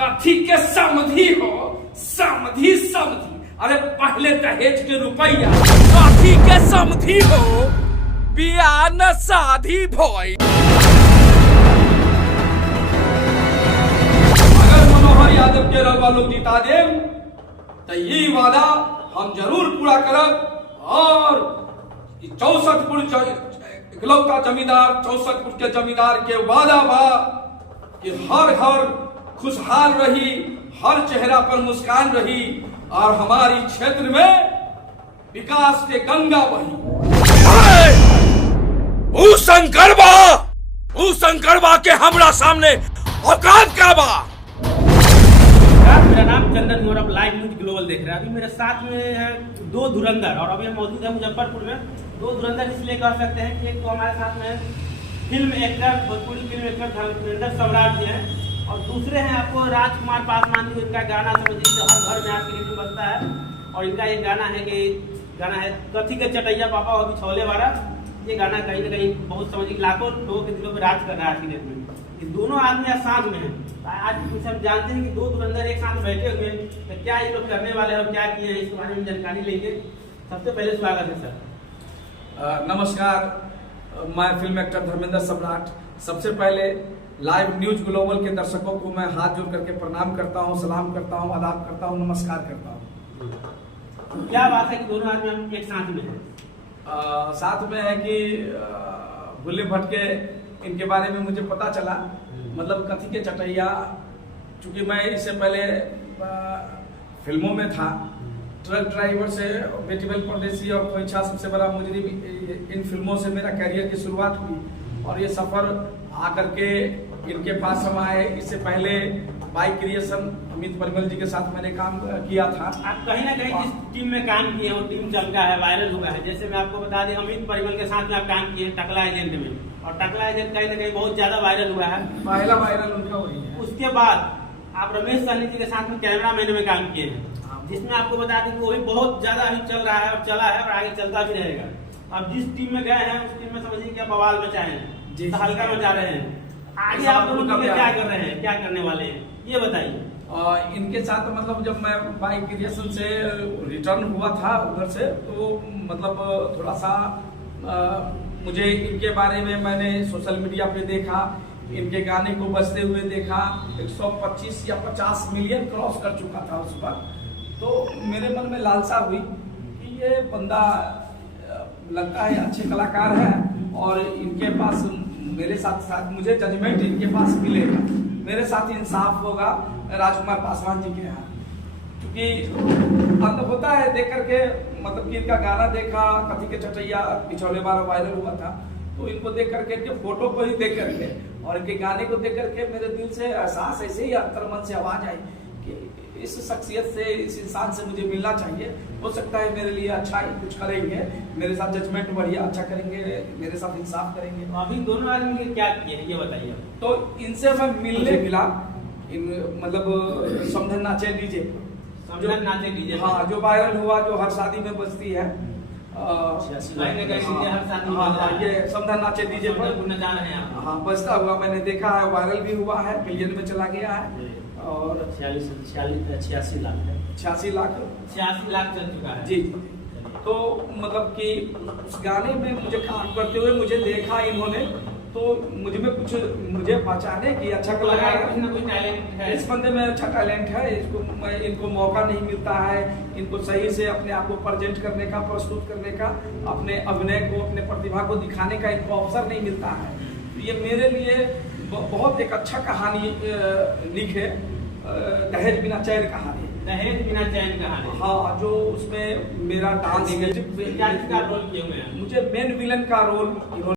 कथी के समधी हो, समधी समधी। अरे पहले दहेज के रुपया, कथी के समधी हो, बियाह न शादी भई। अगर मनोहर यादव के रवा लोग जिता दे तो ये वादा हम जरूर पूरा करब। और 64 इकलौता जमींदार 64 के जमींदार के वादा बा कि हर घर खुशहाल रही, हर चेहरा पर मुस्कान रही और हमारी क्षेत्र में विकास के गंगा बही। शंकरबा के हमरा सामने औकात का बा। मेरा नाम चंदन मोर, आप लाइव न्यूज ग्लोबल देख रहे हैं। अभी मेरे साथ में है दो धुरंधर और अभी हम मौजूद है मुजफ्फरपुर में। दो धुरंधर इसलिए कह सकते हैं कि एक तो हमारे साथ में film actor, Bhojpuri film actor Dharmendra सम्राट जी हैं और दूसरे हैं आपको राजकुमार पासवान जी। इनका गाना समझिए जो हर घर में आपके लिए बजता है और इनका एक गाना है कथी के चटैया पापा वो बिछौले वाला। ये गाना कहीं ना कहीं बहुत समझिए लाखों लोगों के दिलों में राज कर रहा है आज की डेट में। ये दोनों आदमी आज साथ में हैं। आज हम जानते हैं कि दो धुरंधर एक साथ बैठे हुए हैं, तो क्या ये लोग करने वाले हैं और क्या किए हैं इसके बारे में जानकारी लेंगे। सबसे पहले स्वागत है सर। नमस्कार, मैं फिल्म एक्टर धर्मेंद्र सम्राट। सबसे पहले लाइव न्यूज ग्लोबल के दर्शकों को मैं हाथ जोड़ करके प्रणाम करता हूं, सलाम करता हूं, आदाब करता हूं, नमस्कार करता हूं। क्या बात है कि दोनों आदमी एक साथ में हैं? साथ में है कि बुल्ले भटके इनके बारे में मुझे पता चला, मतलब कथी के चटैया। चूंकि मैं इससे पहले फिल्मों में था, ट्रक ड्राइवर से बेटीबल परदेसी और खोइछा सबसे बड़ा मुजरिम, इन फिल्मों से मेरा कैरियर की शुरुआत हुई और ये सफर आकर के इनके पास हम आए। इससे पहले बाई क्रिएशन अमित परिमल जी के साथ मैंने काम किया था। आप कहीं ना कहीं जिस टीम में काम किए हो, टीम चल का है, वायरल हुआ है। जैसे मैं आपको बता दें अमित परिमल के साथ में आप काम किए टकला एजेंट में, और टकला एजेंट कहीं ना कहीं बहुत ज्यादा वायरल हुआ है। पहला वायरल उनका वही है। उसके बाद आप रमेश सहनी जी के साथ में कैमरा मैन में काम किए हैं, जिसमें आपको बता दें कि वो भी बहुत ज्यादा अभी चल रहा है और चला है और आगे चलता भी रहेगा। अब जिस टीम में गए हैं उस टीम में समझिए क्या बवाल मचाए हैं, हल्का मचा रहे हैं। आगे आप दोनों क्या कर रहे हैं, क्या करने वाले हैं, ये बताइए। और इनके साथ मतलब जब मैं बाई क्रिएशन से रिटर्न हुआ था उधर से, तो मतलब थोड़ा सा मुझे इनके बारे में मैंने सोशल मीडिया पे देखा, इनके गाने को बजते हुए देखा। 125 या 50 मिलियन क्रॉस कर चुका था उस वक्त। तो मेरे मन में लालसा हुई कि ये बंदा लगता है अच्छे कलाकार है और इनके पास मेरे साथ साथ मुझे जजमेंट इनके पास मिलेगा, मेरे साथ इंसाफ होगा राजकुमार पासवान जी के यहाँ। क्योंकि अंत होता है देख करके, मतलब कि इनका गाना देखा कथी के चटैया पिछले बार वायरल हुआ था, तो इनको देख करके, इनके फोटो को ही देख करके और इनके गाने को देख करके मेरे दिल से एहसास ऐसे ही अंतर्मन से आवाज आई कि इस शख्सियत से, इस इंसान से मुझे मिलना चाहिए। हो सकता है मेरे लिए अच्छा ही कुछ करेंगे, मेरे साथ जजमेंट बढ़िया अच्छा करेंगे, मेरे साथ इंसाफ करेंगे। अभी दोनों आदमी क्या किए हैं ये बताइए। तो इनसे मैं मिलने मिला, मतलब समधन नाचे डीजे, समधन नाचे डीजे, हाँ, जो वायरल हुआ, जो हर शादी में बजती है। ये समधन नाचे डीजे पर हाँ बजता हुआ मैंने देखा है, वायरल भी हुआ है, मिलियन में चला गया है और 86 लाख चल चुका है जी। तो मतलब कि उस गाने में मुझे काम करते हुए मुझे देखा इन्होंने, तो मुझे पहचाने कि अच्छा कलाकार है, इस बंदे में अच्छा टैलेंट है, इनको मौका नहीं मिलता है, इनको सही से अपने आप को प्रेजेंट करने का, प्रस्तुत करने का, अपने अभिनय को, अपने प्रतिभा को दिखाने का इनको अवसर नहीं मिलता है। तो ये मेरे लिए बहुत एक अच्छा कहानी लिखे, दहेज बिना चैन कहानी। दहेज बिना चैन कहानी, हाँ, जो उसमें मेरा डांस क्या रोल किए हुए हैं। मुझे मेन विलन का रोल